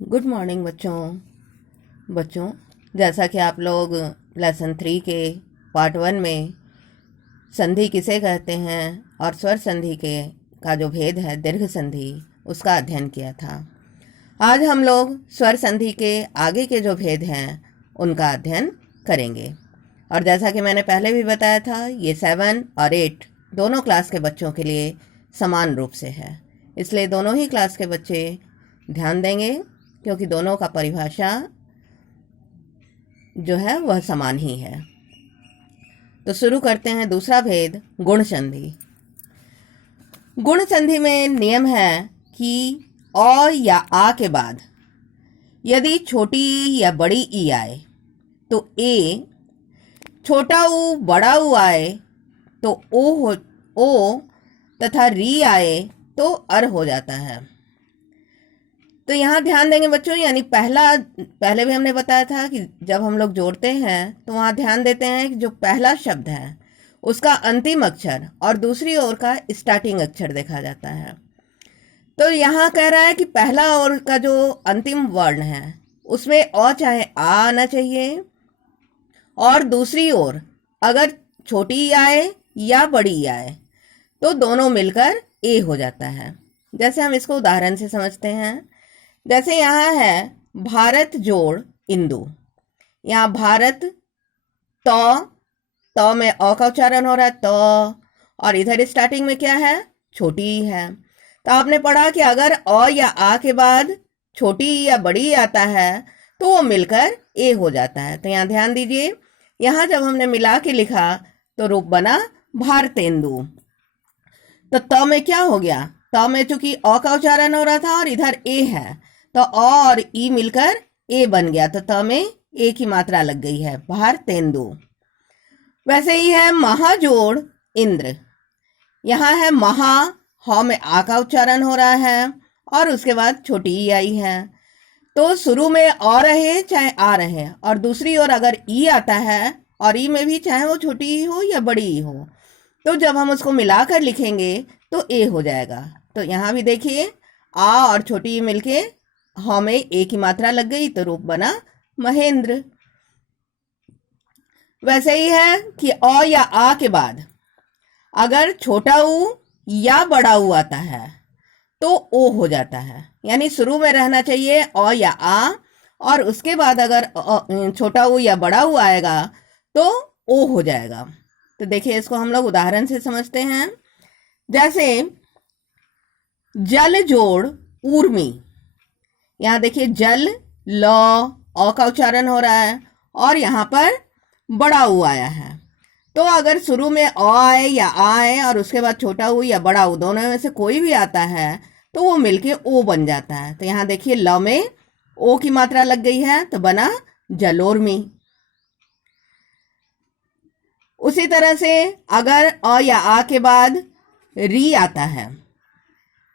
Good morning बच्चों जैसा कि आप लोग लेसन 3 के पार्ट 1 में संधि किसे कहते हैं और स्वर संधि के का जो भेद है दीर्घ संधि उसका अध्ययन किया था। आज हम लोग स्वर संधि के आगे के जो भेद हैं उनका अध्ययन करेंगे। और जैसा कि मैंने पहले भी बताया था, ये 7 और 8 दोनों क्लास के बच्चों के लिए समान रूप से है, इसलिए दोनों ही क्लास के बच्चे ध्यान देंगे क्योंकि दोनों का परिभाषा जो है वह समान ही है। तो शुरू करते हैं दूसरा भेद, गुण संधि। गुण संधि में नियम है कि अ या आ के बाद यदि छोटी या बड़ी ई आए तो ए, छोटा ऊ बड़ा ऊ आए तो ओ तथा री आए तो अर हो जाता है। तो यहाँ ध्यान देंगे बच्चों, यानी पहले भी हमने बताया था कि जब हम लोग जोड़ते हैं तो वहाँ ध्यान देते हैं कि जो पहला शब्द है उसका अंतिम अक्षर और दूसरी ओर का स्टार्टिंग अक्षर देखा जाता है। तो यहाँ कह रहा है कि पहला ओर का जो अंतिम वर्ण है उसमें अ चाहे आ आना चाहिए, और दूसरी ओर अगर छोटी ई आए या बड़ी ई आए तो दोनों मिलकर ए हो जाता है। जैसे हम इसको उदाहरण से समझते हैं। जैसे यहाँ है भारत जोड़ इंदु, यहाँ भारत तो में अ का उच्चारण हो रहा है तो, और इधर स्टार्टिंग में क्या है, छोटी ई है। तो आपने पढ़ा कि अगर अ या आ के बाद छोटी ई या बड़ी ई आता है तो वो मिलकर ए हो जाता है। तो यहाँ ध्यान दीजिए, यहाँ जब हमने मिला के लिखा तो रूप बना भारतेंदु। तो त में क्या हो गया, त में चूंकि अ का उच्चारण हो रहा था और इधर ए है तो अ और ई मिलकर ए बन गया, तो त में ए की मात्रा लग गई है, भारतेंदु। वैसे ही है महाजोड़ इंद्र, यहाँ है महा, ह में आ का उच्चारण हो रहा है और उसके बाद छोटी ई आई है। तो शुरू में अ रहे चाहे आ रहे और दूसरी ओर अगर ई आता है और ई में भी चाहे वो छोटी ई हो या बड़ी ई हो, तो जब हम उसको मिलाकर लिखेंगे तो ए हो जाएगा। तो यहाँ भी देखिए आ और छोटी ई मिलके ह में ए की मात्रा लग गई तो रूप बना महेंद्र। वैसे ही है कि अ या आ के बाद अगर छोटा ऊ या बड़ा ऊ आता है तो ओ हो जाता है, यानी शुरू में रहना चाहिए अ या आ और उसके बाद अगर छोटा ऊ या बड़ा ऊ आएगा तो ओ हो जाएगा। तो देखिए इसको हम लोग उदाहरण से समझते हैं। जैसे जल जोड़ ऊर्मी, यहाँ देखिए जल ल अ का उच्चारण हो रहा है और यहाँ पर बड़ा ऊ आया है। तो अगर शुरू में अ आए या आ आए और उसके बाद छोटा ऊ या बड़ा ऊ दोनों में से कोई भी आता है तो वो मिलके ओ बन जाता है। तो यहाँ देखिए ल में ओ की मात्रा लग गई है तो बना जलोर्मी। उसी तरह से अगर अ या आ के बाद री आता है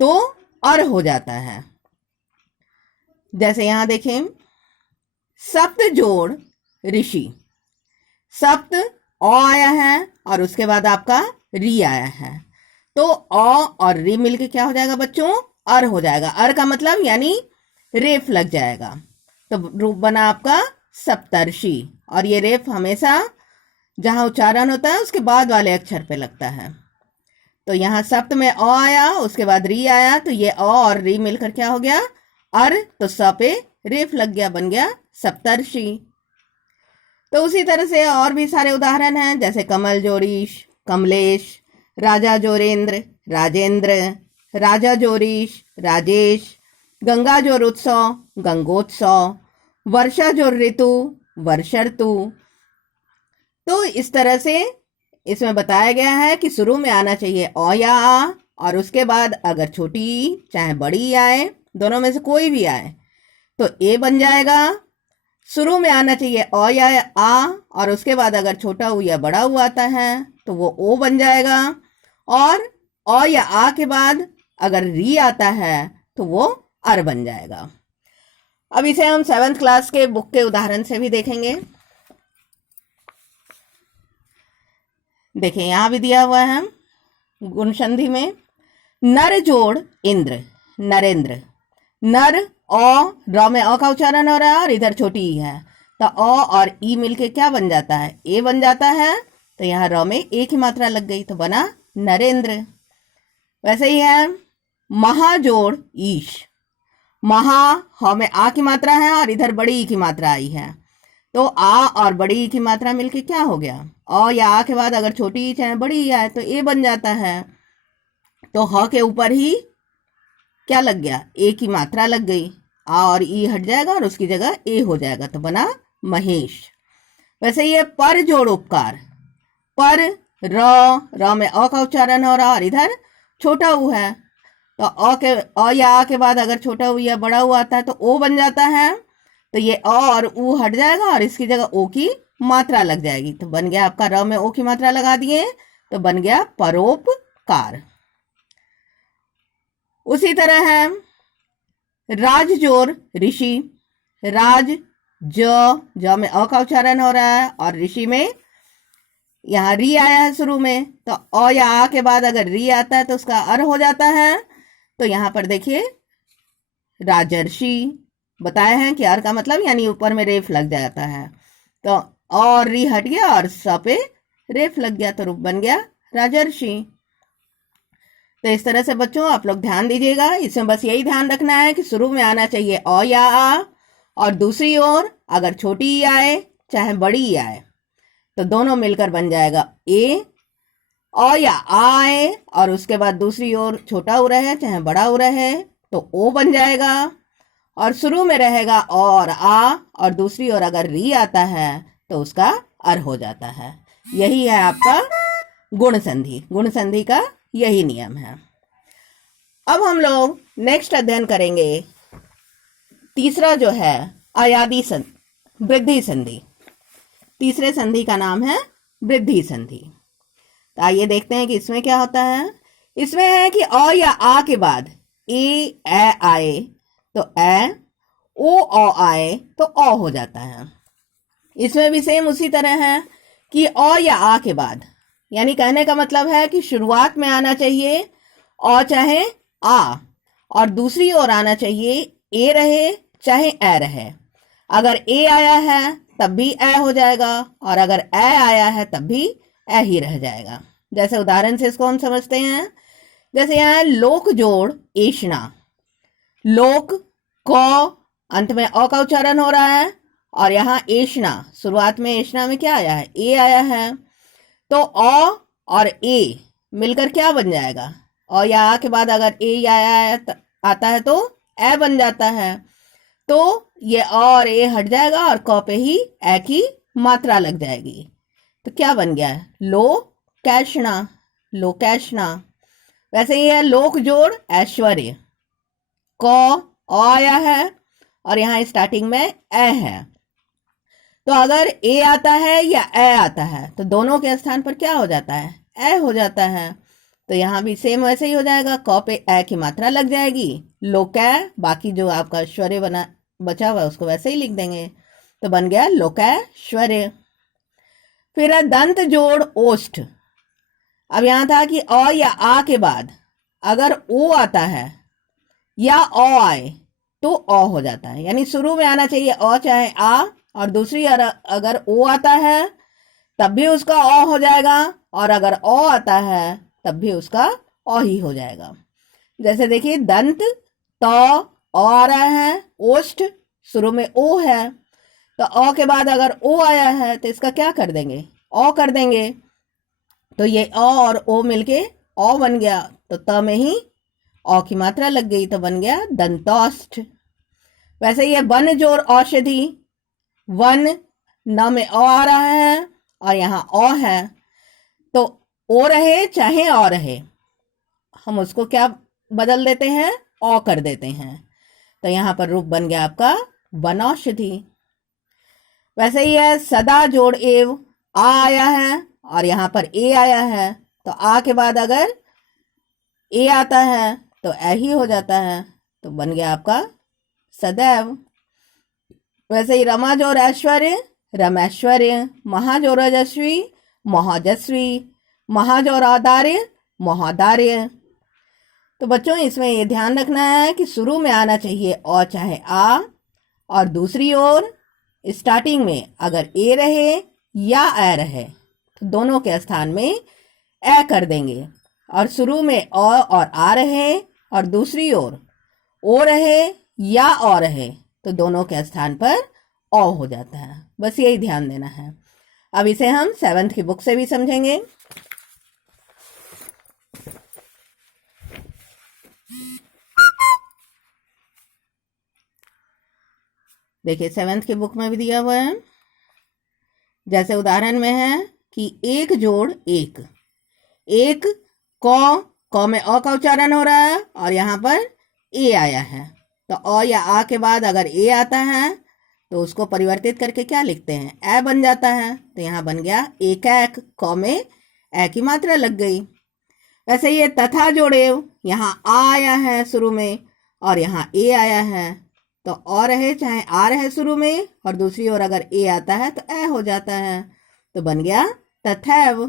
तो अर हो जाता है। जैसे यहां देखें सप्त जोड़ ऋषि, सप्त अ आया है और उसके बाद आपका री आया है तो अ और री मिलके क्या हो जाएगा बच्चों, अर हो जाएगा। अर का मतलब यानी रेफ लग जाएगा, तो रूप बना आपका सप्तर्षि। और ये रेफ हमेशा जहां उच्चारण होता है उसके बाद वाले अक्षर पे लगता है। तो यहाँ सप्त में अ आया, उसके बाद री आया, तो ये अ और री मिलकर क्या हो गया, अर, तो स पे रेफ लग गया, बन गया सप्तर्षि। तो उसी तरह से और भी सारे उदाहरण हैं, जैसे कमल जोरीश कमलेश, राजा जोरेंद्र राजेंद्र, राजा जोरीश राजेश, गंगा जोर उत्सव गंगोत्सव, वर्षा जोर ऋतु वर्षर्तु। तो इस तरह से इसमें बताया गया है कि शुरू में आना चाहिए अ या आ और उसके बाद अगर छोटी चाहे बड़ी आए, दोनों में से कोई भी आए तो ए बन जाएगा। शुरू में आना चाहिए अ या आ और उसके बाद अगर छोटा ऊ या बड़ा ऊ आता है तो वो ओ बन जाएगा, और अ या आ के बाद अगर री आता है तो वो अर बन जाएगा। अब इसे हम 7th क्लास के बुक के उदाहरण से भी देखेंगे। देखिए यहां भी दिया हुआ है गुण संधि में नर जोड़ इंद्र नरेंद्र, नर र में अ का उच्चारण हो रहा है और इधर छोटी ई है, तो अ और ई मिलके क्या बन जाता है, ए बन जाता है। तो यहाँ र में एक ही मात्रा लग गई तो बना नरेंद्र। वैसे ही है महा जोड़ ईश, महा ह में आ की मात्रा है और इधर बड़ी ई की मात्रा आई है, तो आ और बड़ी ई की मात्रा मिलके क्या हो गया, अ या आ के बाद अगर छोटी ई चाहे बड़ी ई आए तो ए बन जाता है। तो ह के ऊपर ही क्या लग गया, ए की मात्रा लग गई, आ और ई हट जाएगा और उसकी जगह ए हो जाएगा तो बना महेश। वैसे ये पर जोड़ उपकार, पर र में अ का उच्चारण हो रहा और इधर छोटा ऊ है, तो अ या आ के बाद अगर छोटा ऊ या बड़ा ऊ आता है तो ओ बन जाता है, तो ये अ और ऊ हट जाएगा और इसकी जगह ओ की मात्रा लग जाएगी, तो बन गया आपका र में ओ की मात्रा लगा दिए तो बन गया परोपकार। उसी तरह है राज जोर ऋषि, राज ज में अ का उच्चारण हो रहा है और ऋषि में यहाँ री आया है शुरू में, तो अ या आ के बाद अगर री आता है तो उसका अर हो जाता है। तो यहाँ पर देखिए राजर्षि बताया है कि अर का मतलब यानी ऊपर में रेफ लग जाता है, तो और री हट गया और स पे रेफ लग गया तो रूप बन गया राजर्षि। तो इस तरह से बच्चों आप लोग ध्यान दीजिएगा, इसमें बस यही ध्यान रखना है कि शुरू में आना चाहिए अ या आ, और दूसरी ओर अगर छोटी ई आए चाहे बड़ी ई आए तो दोनों मिलकर बन जाएगा ए, अ या आ आए और उसके बाद दूसरी ओर छोटा ऊ रहे चाहे बड़ा ऊ रहे तो ओ बन जाएगा, और शुरू में रहेगा अ और आ और दूसरी ओर अगर री आता है तो उसका अर हो जाता है। यही है आपका गुण संधि, गुण संधि का यही नियम है। अब हम लोग नेक्स्ट अध्ययन करेंगे तीसरा जो है अयादी वृद्धि संधि। तीसरे संधि का नाम है वृद्धि संधि। तो आइए देखते हैं कि इसमें क्या होता है। इसमें है कि अ या आ के बाद ए आए तो ए, ओ आए तो अ हो जाता है। इसमें भी सेम उसी तरह है कि अ या आ के बाद, यानी कहने का मतलब है कि शुरुआत में आना चाहिए अ चाहे आ, और दूसरी ओर आना चाहिए ए रहे चाहे ए रहे। अगर ए आया है तब भी ए हो जाएगा और अगर ए आया है तब भी ए ही रह जाएगा। जैसे उदाहरण से इसको हम समझते हैं, जैसे यहाँ लोक जोड़ एषणा, लोक क अंत में अ का उच्चारण हो रहा है और यहाँ एषणा, शुरुआत में एषणा में क्या आया है, ए आया है, तो अ और ए मिलकर क्या बन जाएगा, अ या आ के बाद अगर ए आया आता है तो ए बन जाता है, तो ये अ और ए हट जाएगा और क पे ही ए की मात्रा लग जाएगी, तो क्या बन गया है लोकैषणा, लोकैषणा। वैसे ही है लोक जोड़ ऐश्वर्य, क आया है और यहाँ स्टार्टिंग में ए है, तो अगर ए आता है या ए आता है तो दोनों के स्थान पर क्या हो जाता है, ए हो जाता है। तो यहाँ भी सेम वैसे ही हो जाएगा, क पे ए की मात्रा लग जाएगी, लोकै, बाकी जो आपका ऐश्वर्य बना बचा हुआ है उसको वैसे ही लिख देंगे, तो बन गया लोकैश्वर्य। फिर है दंत जोड़ ओष्ठ। अब यहां था कि अ या आ के बाद अगर ओ आता है या अ आए तो अ हो जाता है, यानी शुरू में आना चाहिए अ चाहे आ, और दूसरी अगर ओ आता है तब भी उसका अ हो जाएगा और अगर अ आता है तब भी उसका अ ही हो जाएगा। जैसे देखिए दंत त आ रहा है, ओष्ठ शुरू में ओ है, तो अ के बाद अगर ओ आया है तो इसका क्या कर देंगे, अ कर देंगे, तो ये अ और ओ मिलके अ बन गया, तो त में ही अ की मात्रा लग गई तो बन गया दंतोष्ठ। वैसे ये वन जोड़ औषधि, वन न में अ आ रहा है और यहाँ अ है, तो ओ रहे चाहे अ रहे हम उसको क्या बदल देते हैं, अ कर देते हैं, तो यहाँ पर रूप बन गया आपका वनौषधि। वैसे ही है सदा जोड़ एव, आ आया है और यहाँ पर ए आया है, तो आ के बाद अगर ए आता है तो ए ही हो जाता है, तो बन गया आपका सदैव। वैसे ही रमा जोड़ ऐश्वर्य, रमैश्वर्य, महाजोड़ रजस्वी, महाजस्वी, महाजोड़ औदार्य, महोदार्य। तो बच्चों इसमें ये ध्यान रखना है कि शुरू में आना चाहिए और चाहे आ, और दूसरी ओर स्टार्टिंग में अगर ए रहे या ए रहे तो दोनों के स्थान में ए कर देंगे, और शुरू में अ और आ रहे और दूसरी ओर ओ रहे या ओ रहे तो दोनों के स्थान पर ओ हो जाता है। बस यही ध्यान देना है। अब इसे हम 7th की बुक से भी समझेंगे। देखिए 7th की बुक में भी दिया हुआ है, जैसे उदाहरण में है कि एक जोड़ एक, एक क में अ का उच्चारण हो रहा है और यहाँ पर ए आया है, तो अ या आ के बाद अगर ए आता है तो उसको परिवर्तित करके क्या लिखते हैं, ए बन जाता है। तो यहाँ बन गया एक एक, क में ए की मात्रा लग गई। वैसे ये तथा जोड़े, यहाँ आ आया है शुरू में और यहाँ ए आया है, तो और रहे चाहे आ रहे शुरू में और दूसरी ओर अगर ए आता है तो ए हो जाता है, तो बन गया तथैव।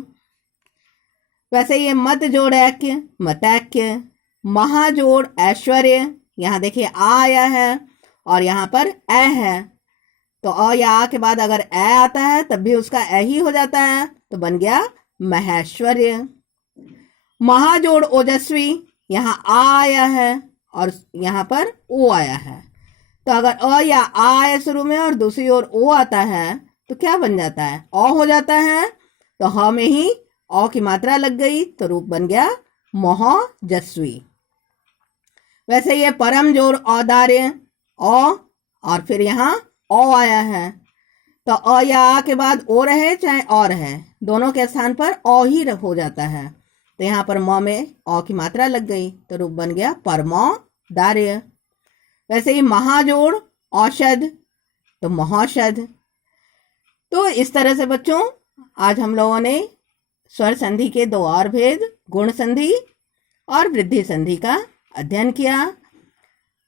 वैसे ये मत जोड़ ऐक्य, मतैक्य, महाजोड़ ऐश्वर्य, यहाँ देखिए आ आया है और यहाँ पर ए है, तो अ या आ के बाद अगर ए आता है तब भी उसका ए ही हो जाता है, तो बन गया महेश्वर्य। महाजोड़ ओजस्वी, यहाँ आ आया है और यहाँ पर ओ आया है, तो अगर अ या आ आया शुरू में और दूसरी ओर ओ आता है तो क्या बन जाता है, अ हो जाता है। तो ह में ही अ की मात्रा लग गई तो रूप बन गया मोहजस्वी। वैसे ये परम जोड़ औदार्य, अ और फिर यहाँ ओ आया है, तो अ या आ के बाद ओ रहे चाहे और है दोनों के स्थान पर ओ ही हो जाता है, तो यहाँ पर म में अ की मात्रा लग गई तो रूप बन गया परमौदार्य। वैसे ही महाजोड़ औषध, तो महौषध। तो इस तरह से बच्चों आज हम लोगों ने स्वर संधि के दो और भेद, गुण संधि और वृद्धि संधि का अध्ययन किया।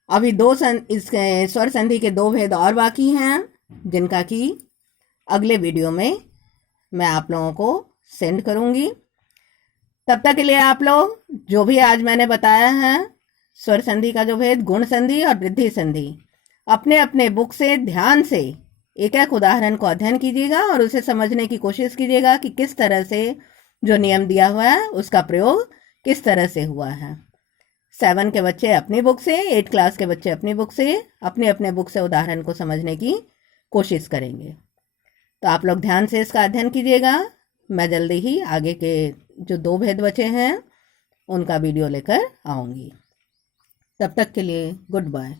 अभी इस स्वर संधि के दो भेद और बाकी हैं, जिनका कि अगले वीडियो में मैं आप लोगों को सेंड करूंगी। तब तक के लिए आप लोग जो भी आज मैंने बताया है स्वर संधि का जो भेद, गुण संधि और वृद्धि संधि, अपने अपने बुक से ध्यान से एक एक उदाहरण को अध्ययन कीजिएगा और उसे समझने की कोशिश कीजिएगा कि किस तरह से जो नियम दिया हुआ है उसका प्रयोग किस तरह से हुआ है। 7 के बच्चे अपनी बुक से, 8 क्लास के बच्चे अपनी बुक से, अपने अपने बुक से उदाहरण को समझने की कोशिश करेंगे। तो आप लोग ध्यान से इसका अध्ययन कीजिएगा। मैं जल्दी ही आगे के जो दो भेद बचे हैं उनका वीडियो लेकर आऊँगी। तब तक के लिए गुड बाय।